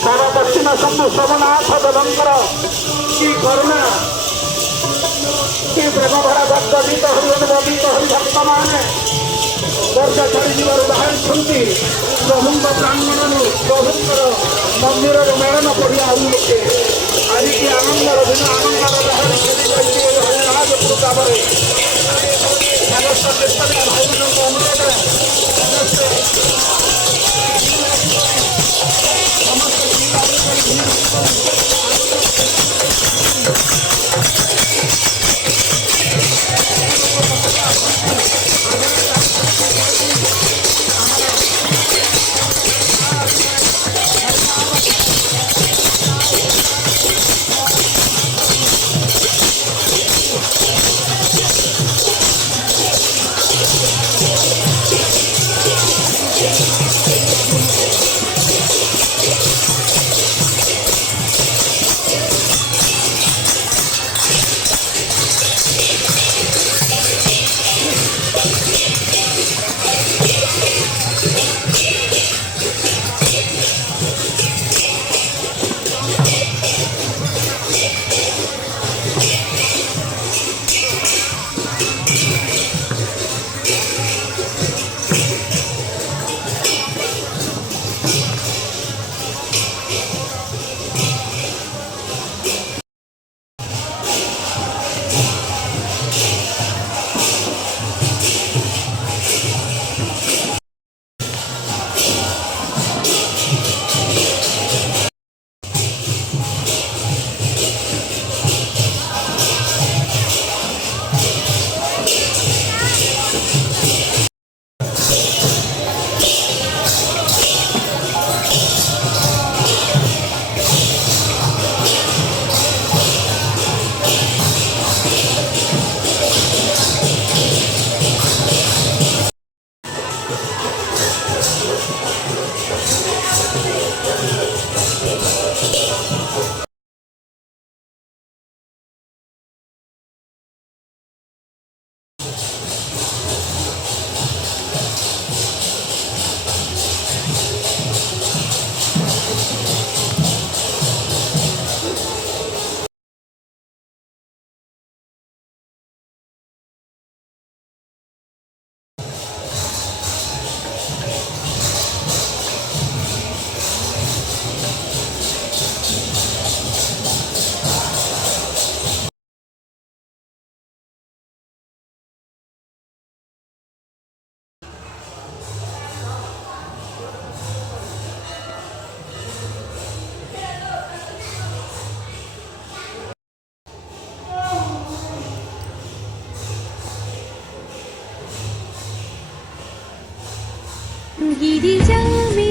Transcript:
सारा दक्षिण शंभु श्रवनाथ देवंकर की करुणा की प्रेम भरा गीत हरिभक्त हरिभक्त माने वर्ष छाड़ी बाहरी प्रभुंर प्रांगण प्रभुंर मंदिर मेलन पड़ा अभिमुखे आज की आनंदर दिन आनंदर लहरी खेली हरिराजपुर समस्त भाई अनुरोध गिरिजा में